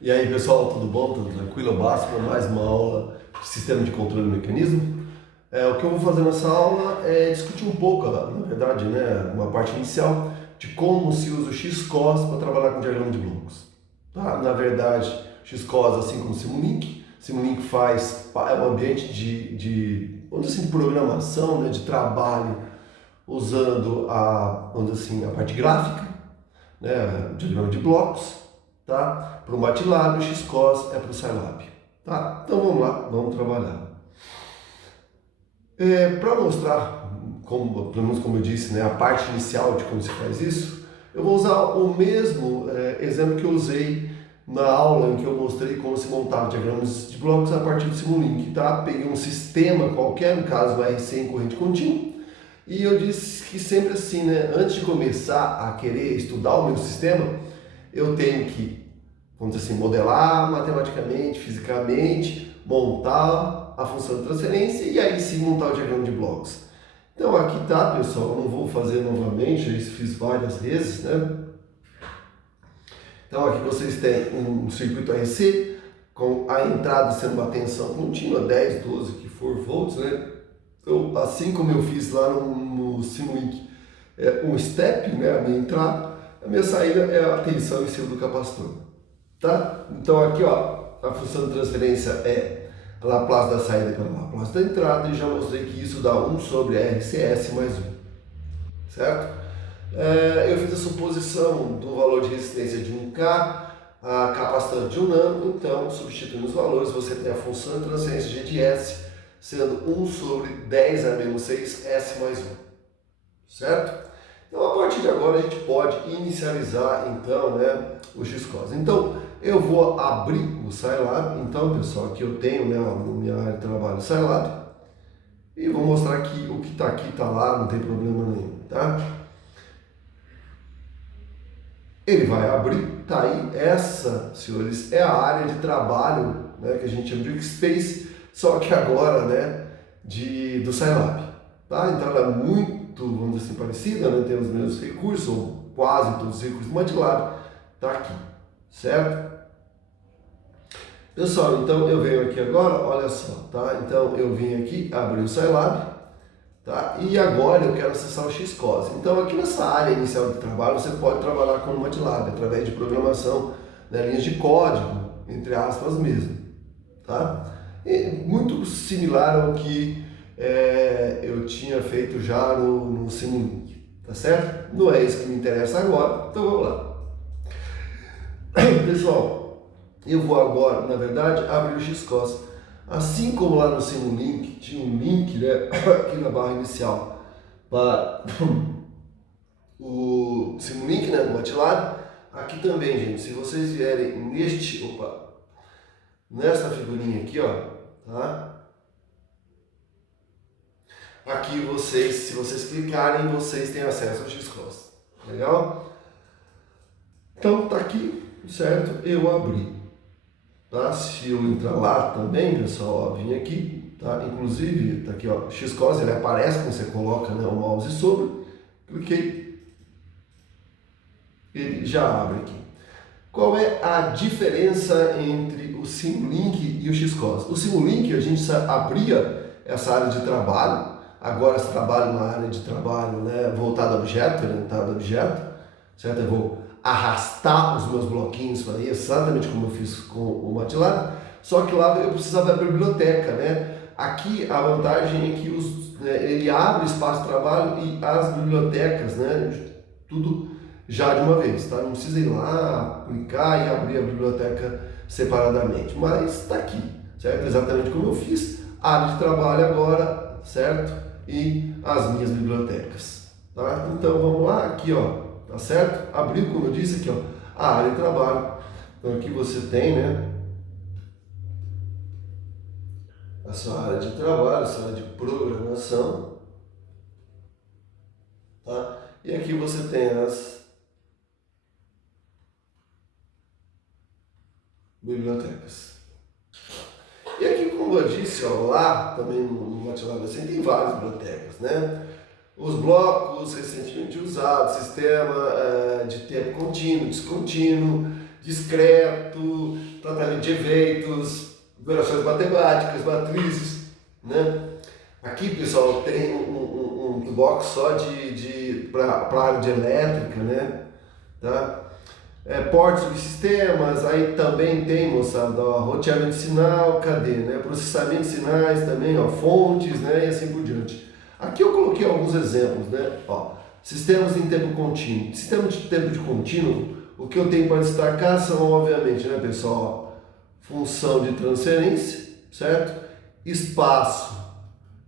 E aí pessoal, tudo bom? Tudo tranquilo? Eu passo para mais uma aula de sistema de controle e mecanismo. O que eu vou fazer nessa aula é discutir um pouco, na verdade, né, uma parte inicial de como se usa o Xcos para trabalhar com diagrama de blocos. Tá? Na verdade, Xcos, assim como o Simulink, Simulink é um ambiente vamos dizer assim, de programação, né, de trabalho, usando vamos dizer assim, a parte gráfica, né, diagrama de blocos, tá? Para o MATLAB, o Xcos é para o Scilab, tá? Então vamos lá, vamos trabalhar. Para mostrar, pelo menos como eu disse, né, a parte inicial de como se faz isso, eu vou usar o mesmo exemplo que eu usei na aula em que eu mostrei como se montava diagramas de blocos a partir do Simulink, tá? Peguei um sistema qualquer, no caso o RC em corrente contínua, e eu disse que sempre assim, né, antes de começar a querer estudar o meu sistema, eu tenho que, vamos dizer assim, modelar matematicamente, fisicamente, montar a função de transferência e aí sim montar o diagrama de blocos. Então aqui tá, pessoal, eu não vou fazer novamente, eu fiz várias vezes, né? Então aqui vocês têm um circuito RC com a entrada sendo uma tensão contínua, 10, 12, que for volts, né? Então, assim como eu fiz lá no Simulink, um step, né, a minha entrada, a minha saída é a tensão em cima do capacitor. Tá? Então aqui, ó, a função de transferência é a Laplace da saída pela Laplace da entrada, e já mostrei que isso dá 1 sobre RCS mais 1, certo? Eu fiz a suposição do valor de resistência de 1K, a capacitância de 1 nano, então, substituindo os valores, você tem a função de transferência G de S sendo 1 sobre 10 a menos 6 S mais 1, certo? Então, a partir de agora, a gente pode inicializar, então, né, o Xcos. Então, eu vou abrir o Scilab. Então, pessoal, aqui eu tenho, né, a minha área de trabalho Scilab. E vou mostrar que o que está aqui está lá, não tem problema nenhum, tá? Ele vai abrir, tá aí. Essa, senhores, é a área de trabalho, né, que a gente chama de Workspace, só que agora, né, do Scilab, tá? Então ela é muito, vamos dizer assim, parecida, né? Tem os mesmos recursos, ou quase todos os recursos do MATLAB, tá aqui, certo? Pessoal, então eu venho aqui agora, olha só, tá? Então eu vim aqui, abri o Scilab, tá? E agora eu quero acessar o Xcos. Então aqui nessa área inicial de trabalho você pode trabalhar com o MATLAB através de programação, né, linhas de código, entre aspas mesmo, tá? E muito similar ao que eu tinha feito já no Simulink, tá certo? Não é isso que me interessa agora, então vamos lá. Pessoal, eu vou agora, na verdade, abrir o Xcos. Assim como lá no Simulink tinha um link, né, aqui na barra inicial para o Simulink, né, do MATLAB, aqui também, gente, se vocês vierem nessa figurinha aqui, ó, tá? Aqui vocês, se vocês clicarem, vocês têm acesso ao Xcos. Legal? Então tá aqui, certo? Eu abri. Tá? Se eu entrar lá também, pessoal, ó, vim aqui, tá? Inclusive, tá aqui, ó, Xcos, ele aparece quando você coloca, né, o mouse sobre, cliquei, ele já abre aqui. Qual é a diferença entre o Simulink e o Xcos? O Simulink, a gente abria essa área de trabalho, agora se trabalha na área de trabalho, né, voltada a objeto, orientada a objeto, certo? Eu vou arrastar os meus bloquinhos para ir exatamente como eu fiz com o MATLAB, só que lá eu precisava da biblioteca, né? Aqui a vantagem é que ele abre espaço de trabalho e as bibliotecas, né, tudo já de uma vez, tá? Não precisa ir lá, clicar e abrir a biblioteca separadamente, mas está aqui, certo? Exatamente como eu fiz, a área de trabalho agora, certo? E as minhas bibliotecas, tá? Então vamos lá, aqui, ó, tá certo? Abriu, como eu disse aqui, ó, a área de trabalho. Então aqui você tem, né, a sua área de trabalho, a sua área de programação, tá? E aqui você tem as bibliotecas. E aqui, como eu disse, ó, lá também no MATLAB assim, tem várias bibliotecas, né? Os blocos recentemente usados, sistema de tempo contínuo, descontínuo, discreto, tratamento de eventos, operações matemáticas, matrizes, né? Aqui, pessoal, tem um bloco só para a área de elétrica, né? Tá? Portos e sistemas, aí também tem, moçada, ó, roteamento de sinal, cadê, né? Processamento de sinais também, ó, fontes, né? E assim por diante. Aqui eu coloquei alguns exemplos, né? Ó, sistemas em tempo contínuo. Sistema de tempo de contínuo, o que eu tenho para destacar são, obviamente, né, pessoal, ó, função de transferência, certo? Espaço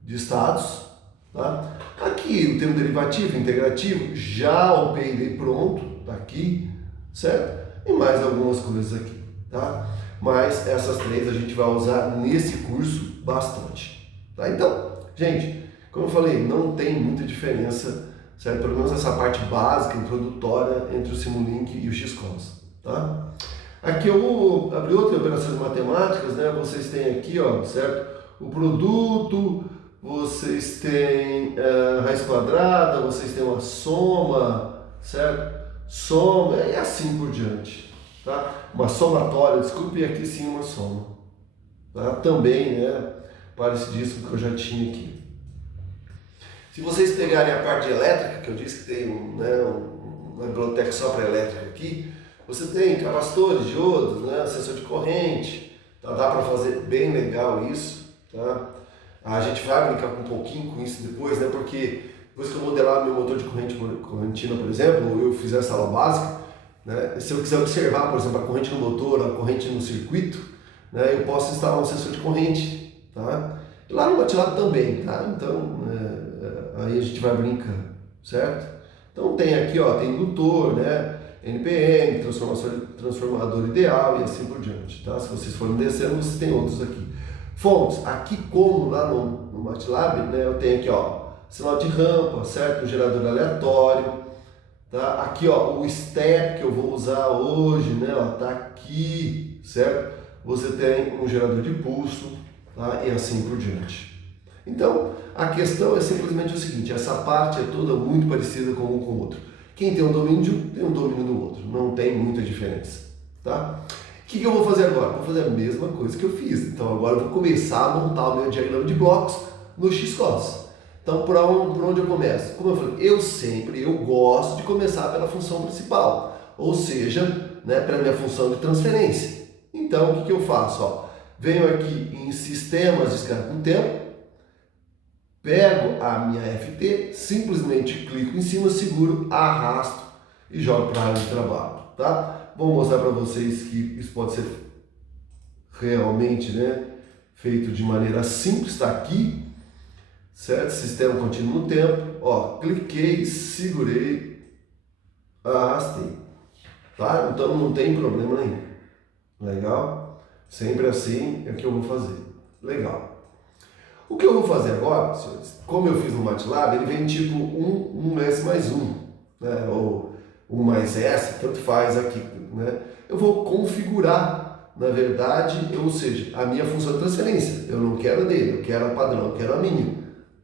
de estados, tá? Aqui o termo derivativo, integrativo, já operei pronto, tá aqui, certo? E mais algumas coisas aqui, tá? Mas essas três a gente vai usar nesse curso bastante, tá? Então, gente, como eu falei, não tem muita diferença, certo? Pelo menos essa parte básica, introdutória, entre o Simulink e o XCOS, tá? Aqui eu vou abrir outras operações matemáticas, né? Vocês têm aqui, ó, certo? O produto, vocês têm raiz quadrada, vocês têm uma soma, certo? Soma e assim por diante, tá? Uma somatória, desculpe, aqui sim uma soma, tá? Também, né? Parece disso que eu já tinha aqui. Se vocês pegarem a parte de elétrica, que eu disse que tem uma biblioteca só para elétrica aqui, você tem capacitores, diodos, né? Sensor de corrente, tá? Dá para fazer bem legal isso, tá? A gente vai brincar um pouquinho com isso depois, né? Porque depois que eu modelar meu motor de correntina, por exemplo, ou eu fizer essa aula básica, né? Se eu quiser observar, por exemplo, a corrente no motor, a corrente no circuito, né? Eu posso instalar um sensor de corrente, tá? E lá no MATLAB também, tá? Então, aí a gente vai brincando, certo? Então tem aqui, ó, tem indutor, né? NPN, transformador ideal e assim por diante, tá? Se vocês forem descendo, vocês têm outros aqui. Fontes, aqui como lá no MATLAB, né, eu tenho aqui, ó, sinal de rampa, certo? Um gerador aleatório, tá? Aqui, ó, o step que eu vou usar hoje, né, ó, tá aqui, certo? Você tem um gerador de pulso, tá? E assim por diante. Então, a questão é simplesmente o seguinte, essa parte é toda muito parecida com um com o outro. Quem tem um domínio de um, tem um domínio do outro, não tem muita diferença, tá? O que eu vou fazer agora? Vou fazer a mesma coisa que eu fiz. Então agora eu vou começar a montar o meu diagrama de blocos no XCOS. Então por onde eu começo? Como eu falei, eu gosto de começar pela função principal, ou seja, né, pela minha função de transferência. Então o que eu faço? Ó, venho aqui em sistemas de escala com tempo, pego a minha FT, simplesmente clico em cima, seguro, arrasto e jogo para a área de trabalho, tá? Vou mostrar para vocês que isso pode ser realmente, né, feito de maneira simples, está aqui, certo? Sistema contínuo no tempo, ó, cliquei, segurei, arrastei, tá? Então não tem problema nenhum, legal? Sempre assim é o que eu vou fazer, legal. O que eu vou fazer agora, senhores, como eu fiz no MATLAB, ele vem tipo 1S mais 1, né, ou 1 mais S, tanto faz aqui, né? Eu vou configurar, na verdade, ou seja, a minha função de transferência. Eu não quero a dele, eu quero a padrão, eu quero a minha,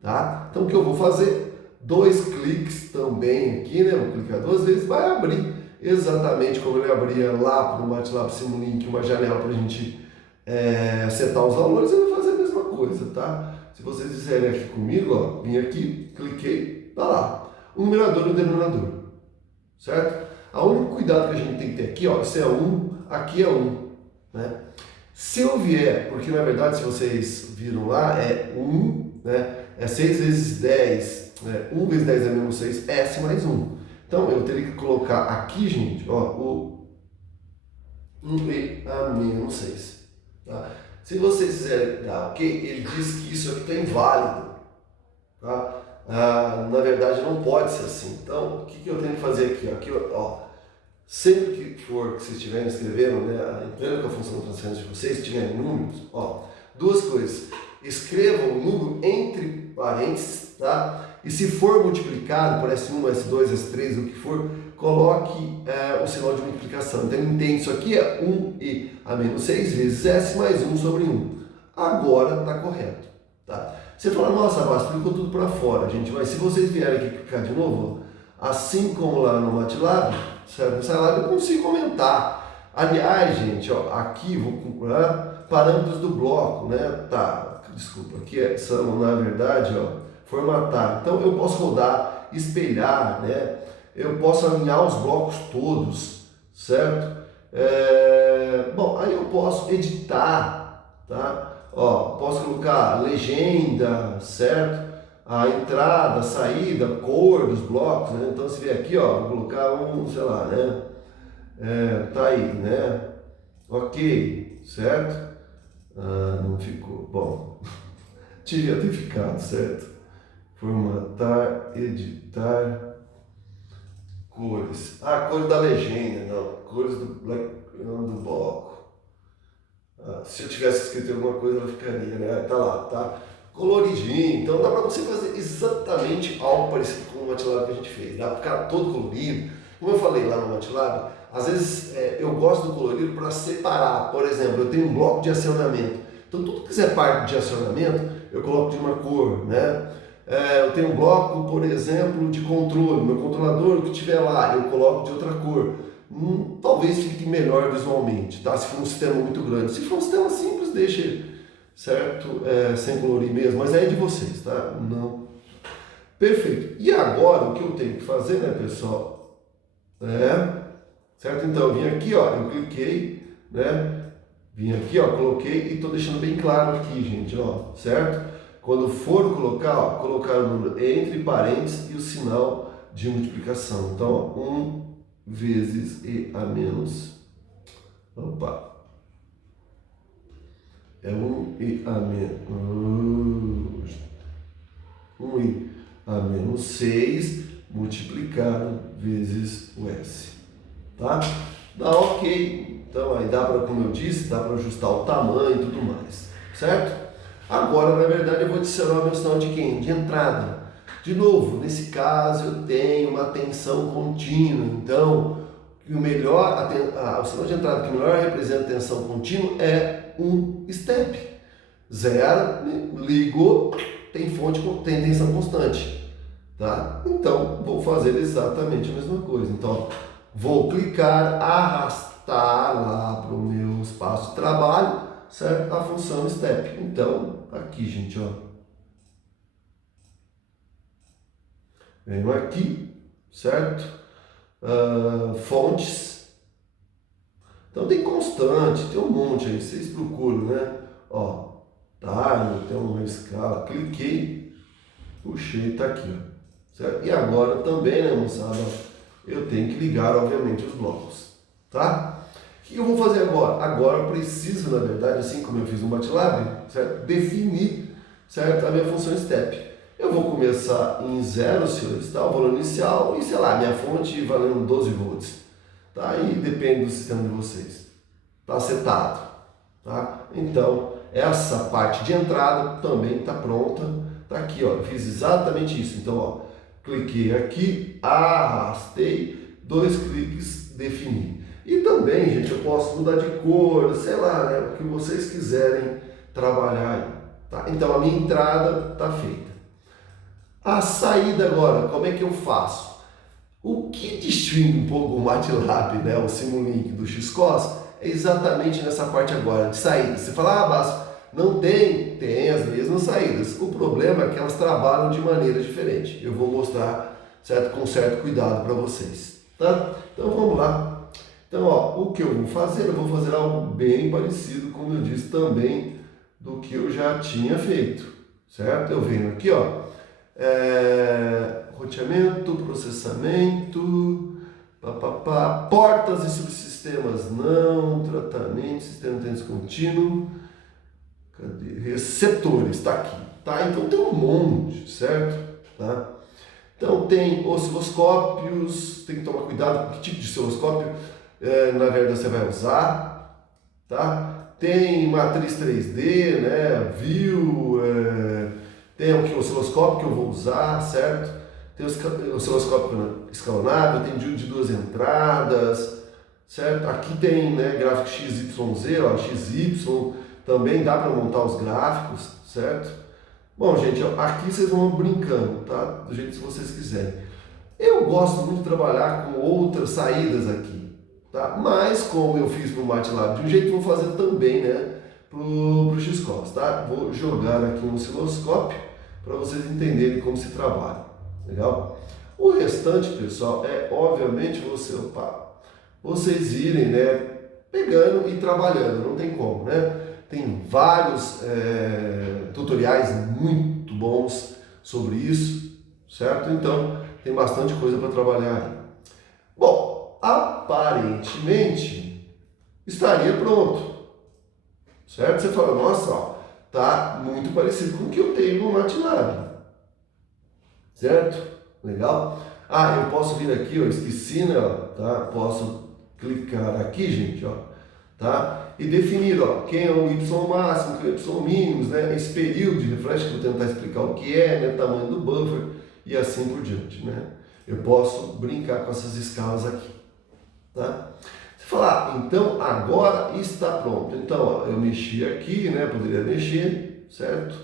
tá? Então o que eu vou fazer? 2 cliques também aqui, né? Vou clicar 2 vezes, vai abrir exatamente como ele abria lá para o MATLAB Simulink, uma janela para a gente setar os valores, eu vou fazer a mesma coisa, tá? Se vocês fizerem aqui comigo, ó, vim aqui, cliquei, tá lá. O numerador e o denominador, certo? O único cuidado que a gente tem que ter aqui, ó, isso é 1, aqui é 1, né? Se eu vier, porque na verdade, se vocês viram lá, é 1, né? É 6 vezes 10, né? 1 vezes 10 é menos 6, S mais 1. Então, eu teria que colocar aqui, gente, ó, o 1E a menos 6, tá? Se vocês fizerem dar ok, ele diz que isso aqui está inválido, tá? Na verdade não pode ser assim. Então o que eu tenho que fazer aqui? Aqui, ó, sempre que for que vocês estiverem escrevendo, né, entrando com a função de transferência de vocês, se tiverem números, ó, 2 coisas. Escrevam o número entre parênteses, tá? E se for multiplicado por S1, S2, S3, o que for, coloque o sinal de multiplicação. Então entende, isso aqui é 1E a menos 6 vezes S mais 1 sobre 1. Agora está correto, tá? Você fala, nossa, Basta, ficou tudo para fora, gente. Mas se vocês vierem aqui clicar de novo, assim como lá no MATLAB, certo? No MATLAB eu consigo aumentar Aliás, gente, ó, aqui vou comprar parâmetros do bloco, né? Tá, desculpa, aqui são, na verdade, ó, formatar. Então eu posso rodar, espelhar, né? Eu posso alinhar os blocos todos, certo? Bom, aí eu posso editar, tá? Ó, posso colocar legenda, certo? A entrada, a saída, a cor dos blocos, né? Então se vier aqui, ó, vou colocar um, sei lá, né? Tá aí, né? Ok, certo? Não ficou. Bom, devia ter ficado, certo? Formatar, editar, cores. Cores da legenda, não. Cores do bloco. Se eu tivesse escrito alguma coisa, ela ficaria, né? Tá lá, tá? Coloridinho. Então dá pra você fazer exatamente algo parecido com o MATLAB que a gente fez. Dá pra ficar todo colorido. Como eu falei lá no MATLAB, às vezes eu gosto do colorido para separar. Por exemplo, eu tenho um bloco de acionamento. Então tudo que quiser parte de acionamento, eu coloco de uma cor, né? Eu tenho um bloco, por exemplo, de controle. Meu controlador, o que tiver lá, eu coloco de outra cor. Talvez fique melhor visualmente, tá? Se for um sistema muito grande. Se for um sistema simples, deixa, certo? Sem colorir mesmo, mas é de vocês, tá? Não. Perfeito. E agora, o que eu tenho que fazer, né, pessoal? Certo? Então, eu vim aqui, ó, eu cliquei, né? Vim aqui, ó, coloquei e estou deixando bem claro aqui, gente, ó, certo? Quando for colocar, ó, colocar o número entre parênteses e o sinal de multiplicação. Então, ó, 1 vezes e a menos, opa, é 1 e a menos, 1 e a menos 6 multiplicado vezes o S, tá? Dá ok, então aí dá para, como eu disse, dá para ajustar o tamanho e tudo mais, certo? Agora, na verdade, eu vou adicionar o meu sinal de quem? De entrada. De novo, nesse caso eu tenho uma tensão contínua, então o melhor, o sinal de entrada que melhor representa tensão contínua é um step. Zero, ligou, tem tem tensão constante, tá? Então vou fazer exatamente a mesma coisa. Então vou clicar, arrastar lá para o meu espaço de trabalho, certo? A função step. Então aqui, gente, ó. Venho aqui, certo? Fontes. Então tem constante, tem um monte aí, vocês procuram, né? Ó, time, tem uma escala, cliquei, puxei, tá aqui, ó. Certo? E agora também, né, moçada? Eu tenho que ligar, obviamente, os blocos, tá? O que eu vou fazer agora? Agora eu preciso, na verdade, assim como eu fiz no MATLAB, certo? Definir, certo? A minha função step. Eu vou começar em 0, se eu está o valor inicial, e sei lá, minha fonte valendo 12 volts. Tá? Aí depende do sistema de vocês. Tá setado. Tá? Então, essa parte de entrada também está pronta. Tá aqui, ó. Eu fiz exatamente isso. Então, ó, cliquei aqui, arrastei, 2 cliques, definir. E também, gente, eu posso mudar de cor, sei lá, né? O que vocês quiserem trabalhar aí. Tá? Então, a minha entrada está feita. A saída agora, como é que eu faço? O que distingue um pouco o MATLAB, né, o Simulink do XCOS, é exatamente nessa parte agora, de saída. Você fala, Basso, não tem? Tem as mesmas saídas. O problema é que elas trabalham de maneira diferente. Eu vou mostrar, certo, com certo cuidado para vocês. Tá? Então vamos lá. Então, ó, o que eu vou fazer? Eu vou fazer algo bem parecido, como eu disse também, do que eu já tinha feito. Certo? Eu venho aqui, ó. Roteamento, processamento, portas e subsistemas não, tratamento, sistema de tensão contínuo, cadê? Receptores, está aqui, tá? Então tem um monte, certo? Tá? Então tem osciloscópios, tem que tomar cuidado com que tipo de osciloscópio na verdade você vai usar, tá? Tem matriz 3D, né? View, tem o osciloscópio que eu vou usar, certo? Tem o osciloscópio escalonável, tem de 2 entradas, certo? Aqui tem, né, gráfico XYZ, ó, XY, também dá para montar os gráficos, certo? Bom, gente, ó, aqui vocês vão brincando, tá? Do jeito que vocês quiserem. Eu gosto muito de trabalhar com outras saídas aqui, tá? Mas como eu fiz para o MATLAB de um jeito, vou fazer também, né, para o XCOS, tá? Vou jogar aqui no osciloscópio para vocês entenderem como se trabalha, legal? O restante, pessoal, é obviamente vocês irem, né, pegando e trabalhando, não tem como, né? Tem vários tutoriais muito bons sobre isso, certo? Então, tem bastante coisa para trabalhar aí. Bom, aparentemente estaria pronto, certo? Você fala, nossa, ó, tá muito parecido com o que eu tenho no MATLAB, certo? Legal? Ah, eu posso vir aqui, ó, esqueci, né, ó, tá? Posso clicar aqui, gente, ó, tá? E definir, ó, quem é o Y máximo, quem é o Y mínimos, né? Esse período de refresh, que eu vou tentar explicar o que é, né? Tamanho do buffer e assim por diante, né? Eu posso brincar com essas escalas aqui, tá? Você fala, então agora está pronto. Então, ó, eu mexi aqui, né? Poderia mexer, certo?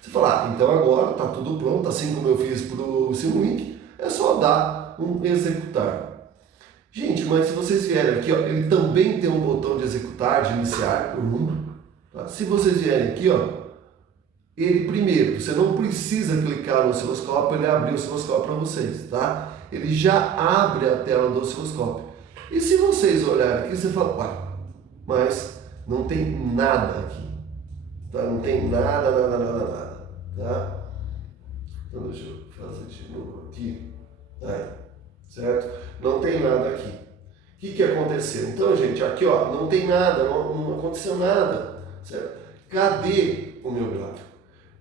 Você fala, então agora está tudo pronto, assim como eu fiz para o Simulink, é só dar um executar. Gente, mas se vocês vierem aqui, ó, ele também tem um botão de executar, de iniciar, por número. Tá? Se vocês vierem aqui, ó, ele primeiro, você não precisa clicar no osciloscópio, ele abre o osciloscópio para vocês, tá? Ele já abre a tela do osciloscópio. E se vocês olharem aqui, você fala, ué, mas não tem nada aqui, tá? Não tem nada, tá? Então deixa eu fazer de novo aqui, aí, certo? Não tem nada aqui. O que aconteceu? Então, gente, aqui, ó, não tem nada, não aconteceu nada, certo? Cadê o meu gráfico?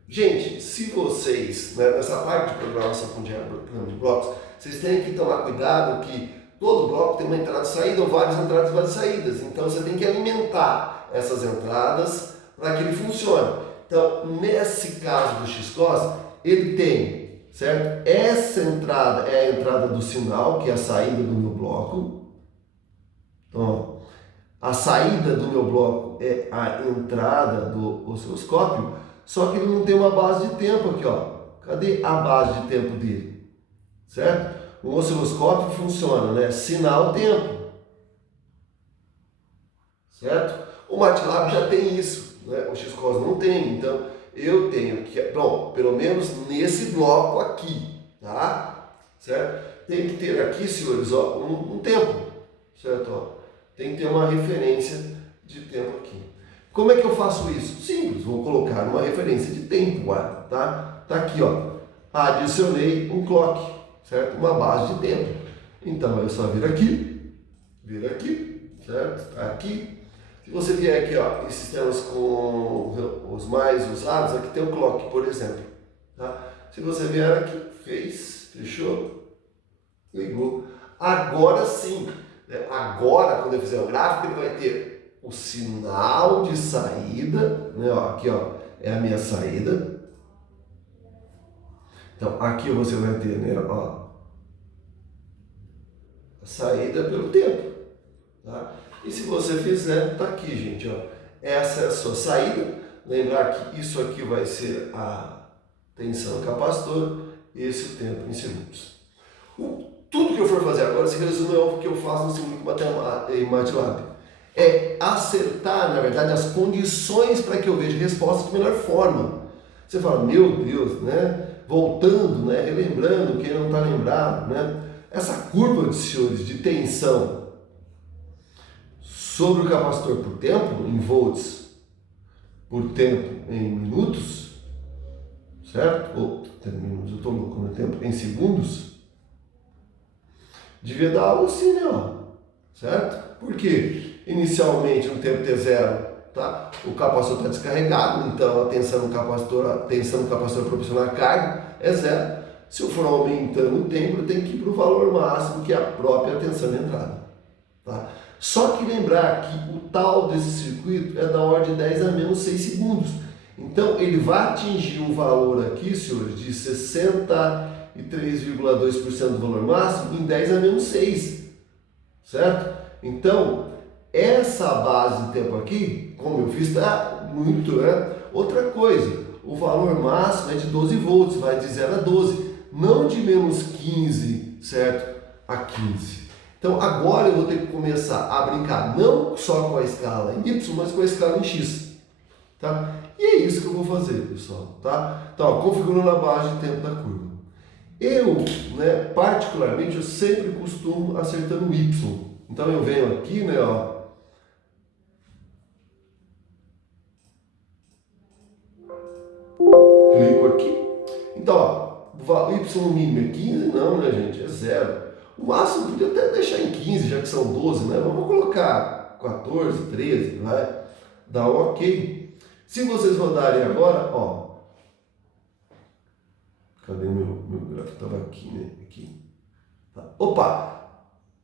Gente, se vocês, né, nessa parte de programação com diagrama de blocos, vocês têm que tomar cuidado que todo bloco tem uma entrada e saída, ou várias entradas e várias saídas. Então, você tem que alimentar essas entradas para que ele funcione. Então, nesse caso do XCOS, ele tem, certo? Essa entrada é a entrada do sinal, que é a saída do meu bloco. Então, a saída do meu bloco é a entrada do osciloscópio, só que ele não tem uma base de tempo aqui, ó. Cadê a base de tempo dele? Certo? O osciloscópio funciona, né? Sinal, tempo. Certo? O MATLAB já tem isso, né? O XCOS não tem, então eu tenho que, bom, pelo menos nesse bloco aqui, tá? Certo? Tem que ter aqui, senhores, ó, um tempo, certo? Ó, tem que ter uma referência de tempo aqui. Como é que eu faço isso? Simples, vou colocar uma referência de tempo lá, tá? Tá aqui, ó, adicionei um clock, certo? Uma base de tempo. Então, eu só vir aqui, certo? Aqui. Se você vier aqui, ó, em sistemas com os mais usados, aqui tem o clock, por exemplo. Tá? Se você vier aqui, fez, fechou, ligou. Agora sim, né? Agora, quando eu fizer o gráfico, ele vai ter o sinal de saída, né? Ó, aqui, ó, é a minha saída. Então, aqui você vai ter, né, ó, a saída pelo tempo, tá? E se você fizer, tá aqui, gente, ó. Essa é a sua saída. Lembrar que isso aqui vai ser a tensão do capacitor, esse o tempo em segundos. Tudo que eu for fazer agora se resume ao que eu faço no Simulink em MATLAB. É acertar, na verdade, as condições para que eu veja respostas de melhor forma. Você fala, meu Deus, né? Voltando, né? Relembrando, quem não está lembrado, né? Essa curva, senhores, de tensão sobre o capacitor por tempo, em volts, por tempo em minutos, certo? Ou, eu estou louco, no tempo em segundos, devia dar algo assim, né? Ó, certo? Por quê? Inicialmente, no tempo T0, tá? O capacitor está descarregado, então a tensão do capacitor proporcional à carga é zero. Se eu for aumentando o tempo, eu tenho que ir para o valor máximo, que é a própria tensão de entrada. Tá? Só que lembrar que o tal desse circuito é da ordem de 10 a menos 6 segundos. Então, ele vai atingir um valor aqui, senhores, de 63,2% do valor máximo em 10 a menos 6. Certo? Então, essa base de tempo aqui, como eu fiz, está muito, né? Outra coisa, o valor máximo é de 12 volts, vai de 0 a 12, não de menos 15, certo? A 15. Então agora eu vou ter que começar a brincar não só com a escala em Y, mas com a escala em X. Tá? E é isso que eu vou fazer, pessoal. Tá? Então, ó, configurando a base de tempo da curva. Eu, né, particularmente, eu sempre costumo acertando o Y. Então eu venho aqui, né, ó, clico aqui. Então, ó, o Y mínimo é 15? Não, né, gente? É 0. O máximo podia até deixar em 15, já que são 12, né? Vamos colocar 14, 13, vai dar um ok. Se vocês rodarem agora, ó. Cadê meu gráfico? Estava aqui, né? Aqui. Tá. Opa!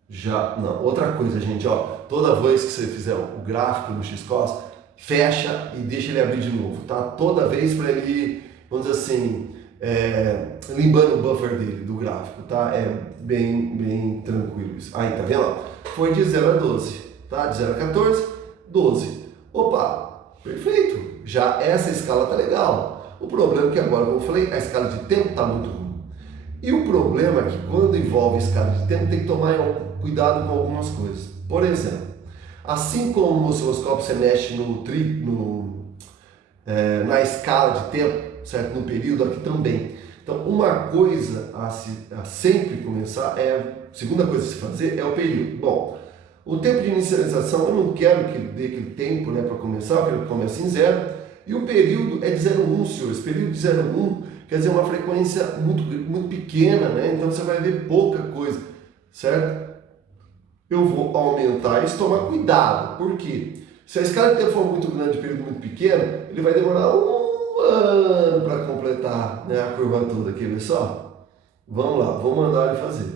Já, não, outra coisa, gente, ó. Toda vez que você fizer o gráfico no Xcos, fecha e deixa ele abrir de novo, tá? Toda vez para ele, vamos dizer assim, limpando o buffer dele, do gráfico, tá? É bem tranquilo isso. Aí, tá vendo? Foi de 0 a 12, tá? De 0 a 14, 12. Opa, perfeito. Já essa escala tá legal. O problema é que agora, como eu falei, a escala de tempo tá muito ruim. E o problema é que quando envolve escala de tempo, tem que tomar cuidado com algumas coisas. Por exemplo, assim como no osciloscópio você mexe na escala de tempo, certo? No período, aqui também. Então, uma coisa a sempre começar segunda coisa a se fazer é o período. Bom, o tempo de inicialização, eu não quero que ele dê aquele tempo, né, para começar, eu quero que comece em 0. E o período é de 0,1, senhores. Período de 0,1 quer dizer uma frequência muito pequena, né? Então você vai ver pouca coisa, certo? Eu vou aumentar isso, tomar cuidado. Por quê? Se a escala de tempo for muito grande e o período muito pequeno, ele vai demorar um ano para completar, né, a curva toda. Quer ver só? Vamos lá, vou mandar ele fazer.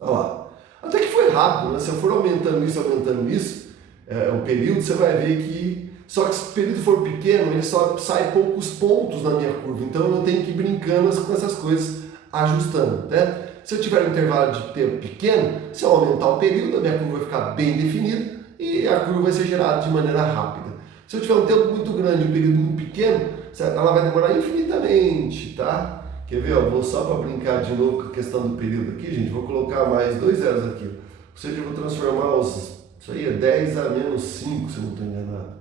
Olha lá. Até que foi rápido, né? Se eu for aumentando isso, o período, você vai ver que... Só que se o período for pequeno, ele só sai poucos pontos na minha curva. Então eu tenho que ir brincando com essas coisas, ajustando, né? Se eu tiver um intervalo de tempo pequeno, se eu aumentar o período, a minha curva vai ficar bem definida e a curva vai ser gerada de maneira rápida. Se eu tiver um tempo muito grande e um período muito pequeno, ela vai demorar infinitamente, tá? Quer ver? Ó, vou só para brincar de novo com a questão do período aqui, gente. Vou colocar mais 2 zeros aqui. Ou seja, eu vou transformar isso aí é 10 a menos 5, se eu não estou enganado.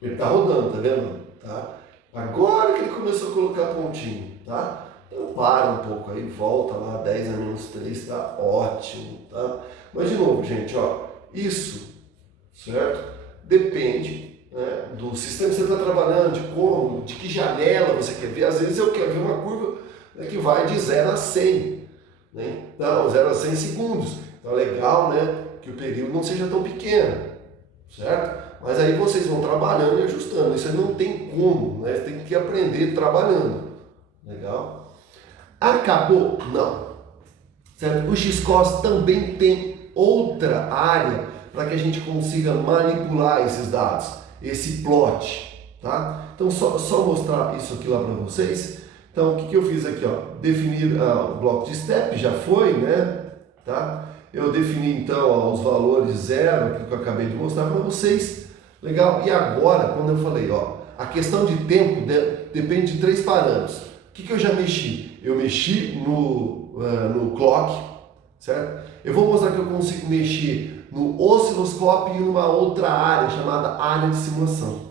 Ele está rodando, tá vendo? Tá? Agora que ele começou a colocar pontinho, tá? Então para um pouco aí, volta lá, 10 a menos 3, tá ótimo, tá? Mas de novo, gente, ó, isso, certo? Depende, né, do sistema que você está trabalhando, de como, de que janela você quer ver. Às vezes eu quero ver uma curva, né, que vai de 0 a 100, né? Não, 0 a 100 segundos. Então é legal, né, que o período não seja tão pequeno, certo? Mas aí vocês vão trabalhando e ajustando. Isso aí não tem como, né? Você tem que aprender trabalhando. Legal? Acabou? Não. Certo? O Xcos também tem outra área para que a gente consiga manipular esses dados, esse plot, tá? Então só mostrar isso aqui lá para vocês. Então o que eu fiz aqui, ó? Definir o bloco de step, já foi, né? Tá? Eu defini então, ó, os valores 0, que eu acabei de mostrar para vocês. Legal? E agora, quando eu falei, ó, a questão de tempo depende de 3 parâmetros. O que eu já mexi? Eu mexi no clock, certo? Eu vou mostrar que eu consigo mexer no osciloscópio e numa outra área chamada área de simulação,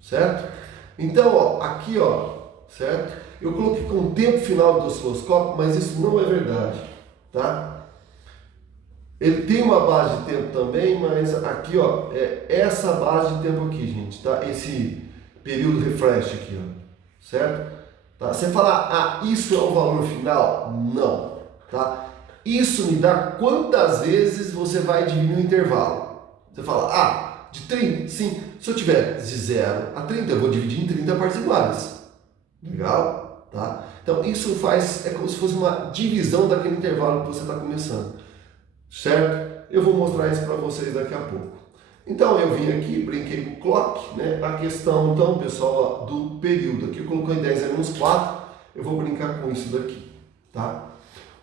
certo? Então, ó, aqui, ó, certo? Eu coloquei com o tempo final do osciloscópio, mas isso não é verdade, tá? Ele tem uma base de tempo também, mas aqui, ó, é essa base de tempo aqui, gente, tá? Esse período refresh aqui, ó, certo? Tá? Você falar, isso é o valor final? Não, tá? Isso me dá quantas vezes você vai diminuir o intervalo. Você fala, de 30? Sim. Se eu tiver de 0 a 30, eu vou dividir em 30 partes iguais. Legal? Tá? Então, isso é como se fosse uma divisão daquele intervalo que você está começando. Certo? Eu vou mostrar isso para vocês daqui a pouco. Então eu vim aqui, brinquei com o clock, né? A questão então, pessoal, do período. Aqui eu coloquei 10 a menos 4, eu vou brincar com isso daqui, tá?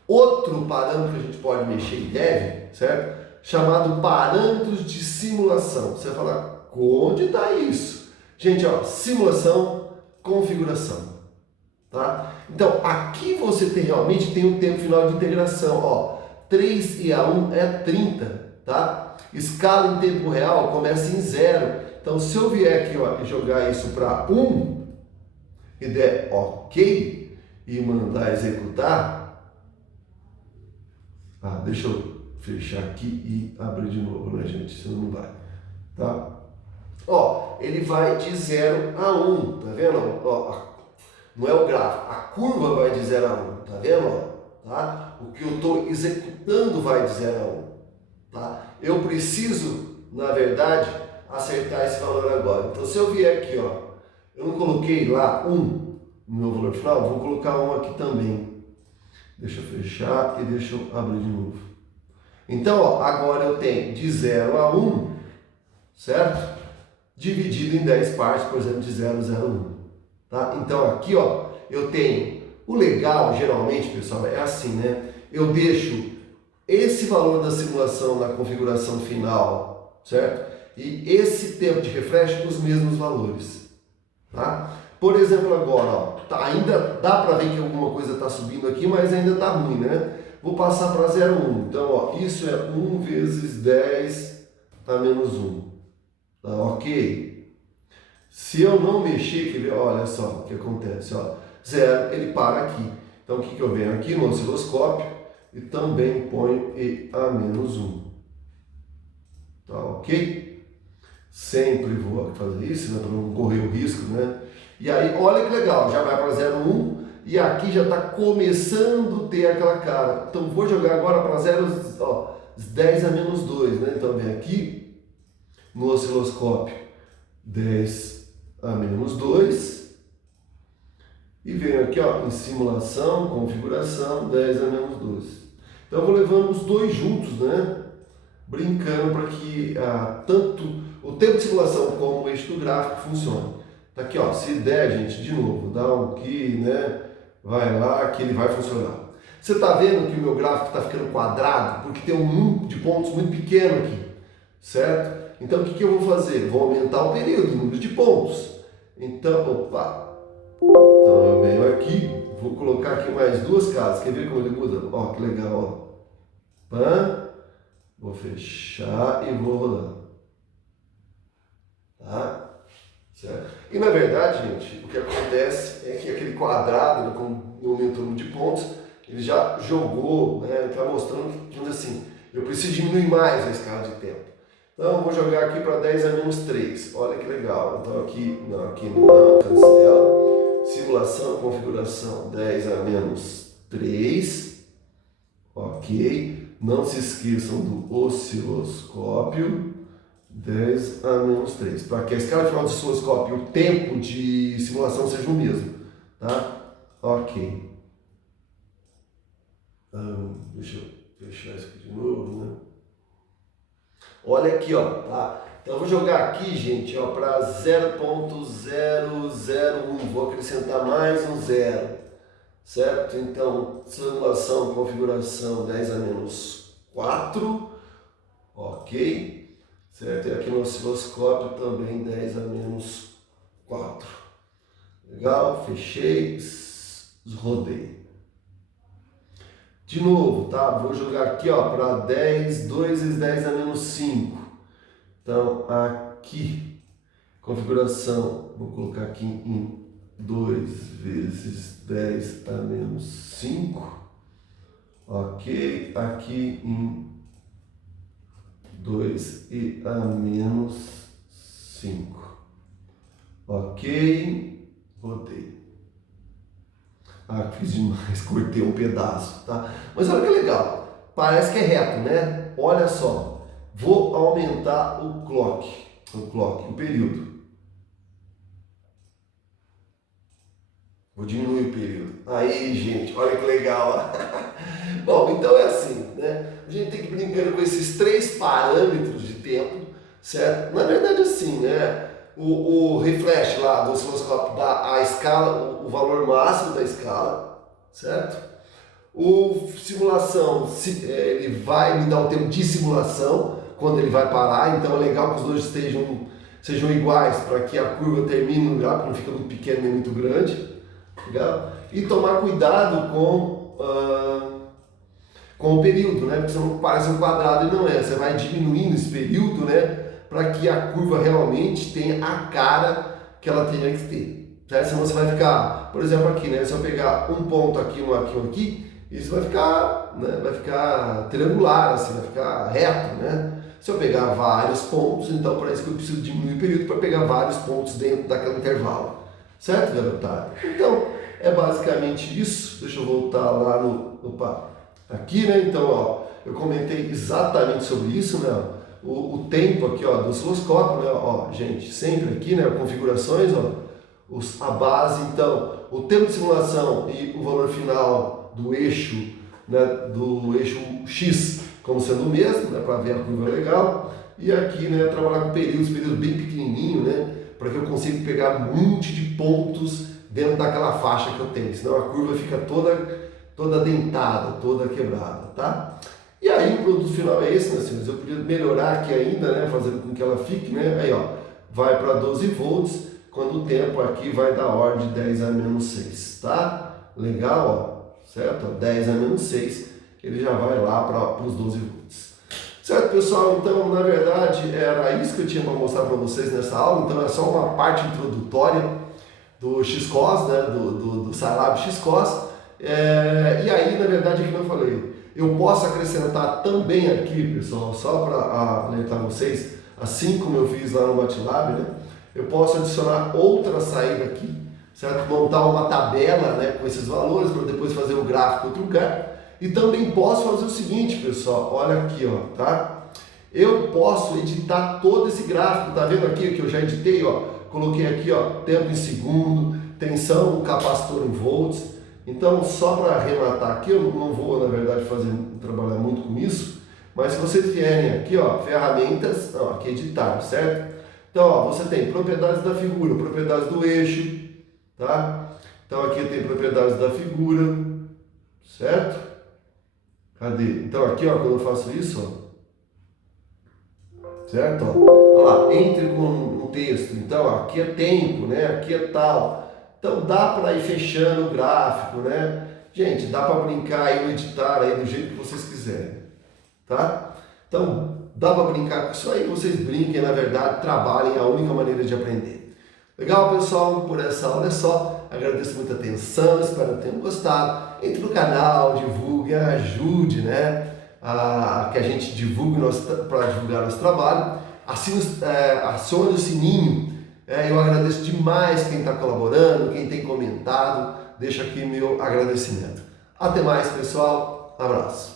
Outro parâmetro que a gente pode mexer e deve, certo? Chamado parâmetros de simulação. Você vai falar, onde está isso? Gente, ó, simulação, configuração, tá? Então, aqui você realmente tem o tempo final de integração, ó, 3 e A1 é 30, tá? Escala em tempo real começa em 0. Então, se eu vier aqui, ó, e jogar isso para 1 e der OK e mandar executar, deixa eu fechar aqui e abrir de novo, né, gente? Senão não vai, tá? Ó, ele vai de 0 a 1, tá vendo? Ó, não é o gráfico, a curva vai de 0 a 1, tá vendo? Ó, tá? O que eu estou executando vai de 0 a 1, tá? Eu preciso, na verdade, acertar esse valor agora. Então, se eu vier aqui, ó, eu não coloquei lá 1 no meu valor final, vou colocar 1 aqui também. Deixa eu fechar e deixa eu abrir de novo. Então, ó, agora eu tenho de 0 a 1, certo? Dividido em 10 partes, por exemplo, de 0 a 0,1. Tá? Então aqui, ó, eu tenho, o legal geralmente, pessoal, é assim, né? Eu deixo esse valor da simulação na configuração final, certo? E esse tempo de refresh, os mesmos valores, tá? Por exemplo, agora, ó, ainda dá para ver que alguma coisa está subindo aqui, mas ainda está ruim, né? Vou passar para 0,1. Então, ó, isso é 1 vezes 10 a menos 1. Tá ok? Se eu não mexer, quer ver? Olha só o que acontece, ó. 0, ele para aqui. Então, o que eu venho aqui no osciloscópio e também ponho E a menos 1. Tá ok? Sempre vou fazer isso, né, para não correr o risco, né? E aí, olha que legal, já vai para 0,1 e aqui já está começando a ter aquela cara. Então, vou jogar agora para 10 a menos 2, né? Então, vem aqui no osciloscópio 10 a menos 2 e venho aqui, ó, em simulação, configuração, 10 a menos 2. Então eu vou levando os dois juntos, né? Brincando para que tanto o tempo de simulação como o eixo do gráfico funcione. Tá aqui, ó, se der, gente, de novo, dá um key, né? Vai lá que ele vai funcionar. Você está vendo que o meu gráfico está ficando quadrado porque tem um número de pontos muito pequeno aqui, certo? Então, o que eu vou fazer? Vou aumentar o período, o número de pontos. Então, opa! Então, eu venho aqui, vou colocar aqui mais duas casas. Quer ver como ele muda? Ó, que legal, ó. Pã, vou fechar e vou rodar. Tá? Certo? E, na verdade, gente, o que acontece é que aquele quadrado, com o aumento do número de pontos, ele já jogou, né? Ele está mostrando que, assim, eu preciso diminuir mais a escala de tempo. Então, vou jogar aqui para 10 a menos 3. Olha que legal. Então, aqui não, cancela. Simulação, configuração, 10 a menos 3. Ok. Não se esqueçam do osciloscópio, 10 a menos 3. Para que a escala final do osciloscópio e o tempo de simulação seja o mesmo. Tá? Ok. Deixa eu fechar isso aqui de novo, né? Olha aqui, ó, tá? Então eu vou jogar aqui, gente, ó, para 0.001, vou acrescentar mais um 0, certo? Então, simulação, configuração 10 a menos 4, ok? Certo? E aqui no osciloscópio também 10 a menos 4. Legal, fechei, rodei. De novo, tá? Vou jogar aqui, ó, para 10, 2 vezes 10 a menos 5. Então, aqui, configuração, vou colocar aqui em 2 vezes 10 a menos 5. Ok, aqui em 2 e a menos 5. Ok, rodei. Fiz demais, cortei um pedaço, tá? Mas olha que legal, parece que é reto, né? Olha só, vou aumentar o período. Vou diminuir o período. Aí, gente, olha que legal. Bom, então é assim, né? A gente tem que ir brincando com esses 3 parâmetros de tempo, certo? Na verdade, assim, né? O refresh lá do osciloscópio dá a escala, o valor máximo da escala, certo? O simulação, ele vai me dar o tempo de simulação, quando ele vai parar, então é legal que os dois sejam iguais, para que a curva termine no gráfico, não fica muito pequeno nem muito grande, Legal? E tomar cuidado com o período, né? Porque senão parece um quadrado e não é. Você vai diminuindo esse período, né? Para que a curva realmente tenha a cara que ela tenha que ter. Certo? Senão você vai ficar, por exemplo, aqui, né? Se eu pegar um ponto aqui, um aqui, um aqui, isso vai ficar, né? Vai ficar triangular, assim, vai ficar reto, né? Se eu pegar vários pontos, então para isso que eu preciso diminuir o período para pegar vários pontos dentro daquele intervalo. Certo, garotada? Então, é basicamente isso. Deixa eu voltar lá opa, aqui, né? Então, ó, eu comentei exatamente sobre isso, né? O tempo aqui, ó, do osciloscópio, né? Ó, gente, sempre aqui, né? Configurações, ó, a base, então, o tempo de simulação e o valor final do eixo, né? Do eixo X como sendo o mesmo, né? Para ver a curva legal. E aqui, né? Trabalhar com períodos bem pequenininho, né? Para que eu consiga pegar um monte de pontos dentro daquela faixa que eu tenho, senão a curva fica toda dentada, toda quebrada, tá? E aí o produto final é esse, né, senhores? Eu podia melhorar aqui ainda, né, fazendo com que ela fique, né? Aí, ó, vai para 12 volts, quando o tempo aqui vai da ordem de 10 a menos 6, tá? Legal, ó, certo? 10 a menos 6, ele já vai lá para os 12 volts. Certo, pessoal? Então, na verdade, era isso que eu tinha para mostrar para vocês nessa aula. Então, é só uma parte introdutória do XCOS, né? do Scilab XCOS. E aí, na verdade, como eu falei, eu posso acrescentar também aqui, pessoal, só para alertar vocês, assim como eu fiz lá no MATLAB, né? Eu posso adicionar outra saída aqui, certo? Montar uma tabela, né, com esses valores para depois fazer o gráfico em outro lugar. E também posso fazer o seguinte, pessoal, olha aqui, ó, tá? Eu posso editar todo esse gráfico, tá vendo aqui que eu já editei, ó? Coloquei aqui, ó, tempo em segundo, tensão, capacitor em volts. Então, só para arrematar aqui, eu não vou, na verdade, trabalhar muito com isso, mas se vocês vierem aqui, ó, ferramentas, ó, aqui editar, certo? Então, ó, você tem propriedades da figura, propriedades do eixo, tá? Então, aqui tem propriedades da figura, certo? Cadê? Então aqui, ó, quando eu faço isso, ó, certo? Ó, olha lá, entre com um texto. Então, ó, aqui é tempo, né? Aqui é tal. Então dá para ir fechando o gráfico, né? Gente, dá para brincar aí no editar aí do jeito que vocês quiserem, tá? Então, dá para brincar com isso aí, vocês brinquem, na verdade, trabalhem, é a única maneira de aprender. Legal, pessoal? Por essa aula é só. Agradeço muita atenção, espero que tenham gostado. Entre no canal, divulgue, ajude, né? Que a gente divulgue para divulgar nosso trabalho. Acione o sininho. Eu agradeço demais quem está colaborando, quem tem comentado. Deixo aqui meu agradecimento. Até mais, pessoal. Abraço.